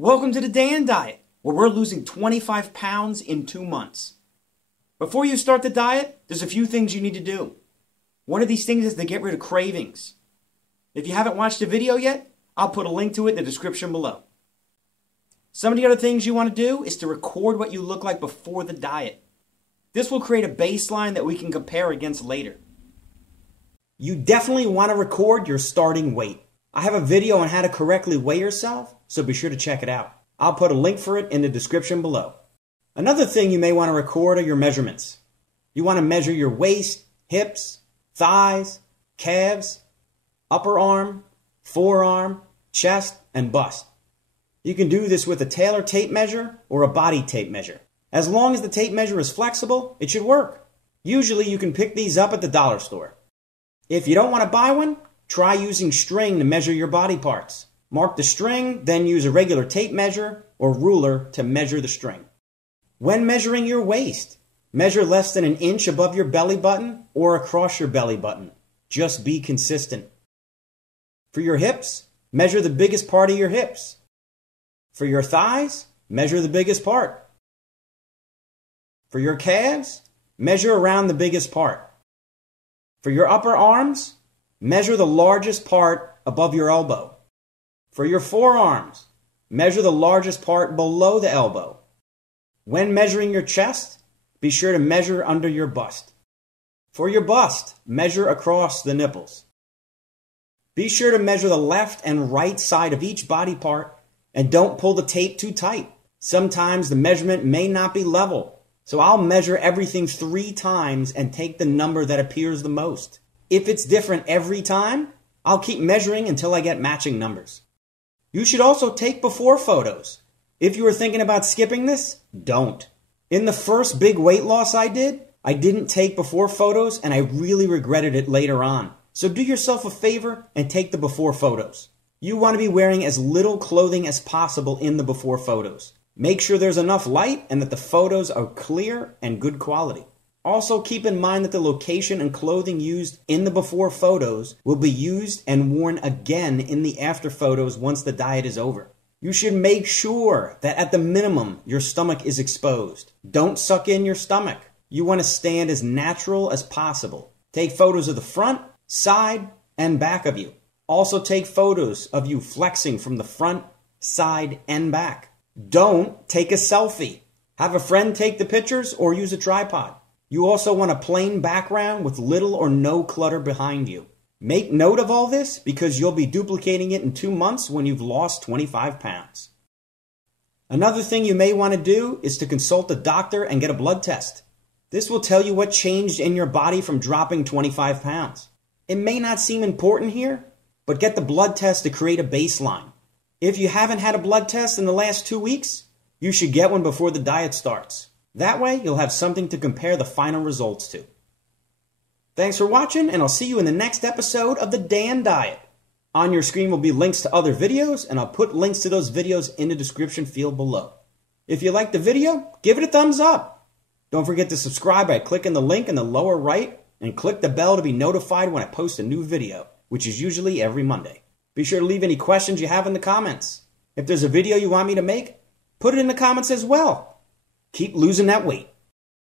Welcome to the Dan Diet, where we're losing 25 pounds in 2 months. Before you start the diet, there's a few things you need to do. One of these things is to get rid of cravings. If you haven't watched the video yet, I'll put a link to it in the description below. Some of the other things you want to do is to record what you look like before the diet. This will create a baseline that we can compare against later. You definitely want to record your starting weight. I have a video on how to correctly weigh yourself, so be sure to check it out. I'll put a link for it in the description below. Another thing you may want to record are your measurements. You want to measure your waist, hips, thighs, calves, upper arm, forearm, chest, and bust. You can do this with a Taylor tape measure or a body tape measure. As long as the tape measure is flexible, it should work. Usually you can pick these up at the dollar store. If you don't want to buy one, try using string to measure your body parts. Mark the string, then use a regular tape measure or ruler to measure the string. When measuring your waist, measure less than 1 inch above your belly button or across your belly button. Just be consistent. For your hips, measure the biggest part of your hips. For your thighs, measure the biggest part. For your calves, measure around the biggest part. For your upper arms, measure the largest part above your elbow. For your forearms, measure the largest part below the elbow. When measuring your chest, be sure to measure under your bust. For your bust, measure across the nipples. Be sure to measure the left and right side of each body part and don't pull the tape too tight. Sometimes the measurement may not be level, so I'll measure everything 3 times and take the number that appears the most. If it's different every time, I'll keep measuring until I get matching numbers. You should also take before photos. If you were thinking about skipping this, don't. In the first big weight loss I didn't take before photos and I really regretted it later on. So do yourself a favor and take the before photos. You want to be wearing as little clothing as possible in the before photos. Make sure there's enough light and that the photos are clear and good quality. Also keep in mind that the location and clothing used in the before photos will be used and worn again in the after photos once the diet is over. You should make sure that at the minimum your stomach is exposed. Don't suck in your stomach. You want to stand as natural as possible. Take photos of the front, side, and back of you. Also take photos of you flexing from the front, side, and back. Don't take a selfie. Have a friend take the pictures or use a tripod. You also want a plain background with little or no clutter behind you. Make note of all this because you'll be duplicating it in 2 months when you've lost 25 pounds. Another thing you may want to do is to consult a doctor and get a blood test. This will tell you what changed in your body from dropping 25 pounds. It may not seem important here, but get the blood test to create a baseline. If you haven't had a blood test in the last 2 weeks, you should get one before the diet starts. That way, you'll have something to compare the final results to. Thanks for watching, and I'll see you in the next episode of the Dan Diet. On your screen will be links to other videos, and I'll put links to those videos in the description field below. If you liked the video, give it a thumbs up. Don't forget to subscribe by clicking the link in the lower right, and click the bell to be notified when I post a new video, which is usually every Monday. Be sure to leave any questions you have in the comments. If there's a video you want me to make, put it in the comments as well. Keep losing that weight.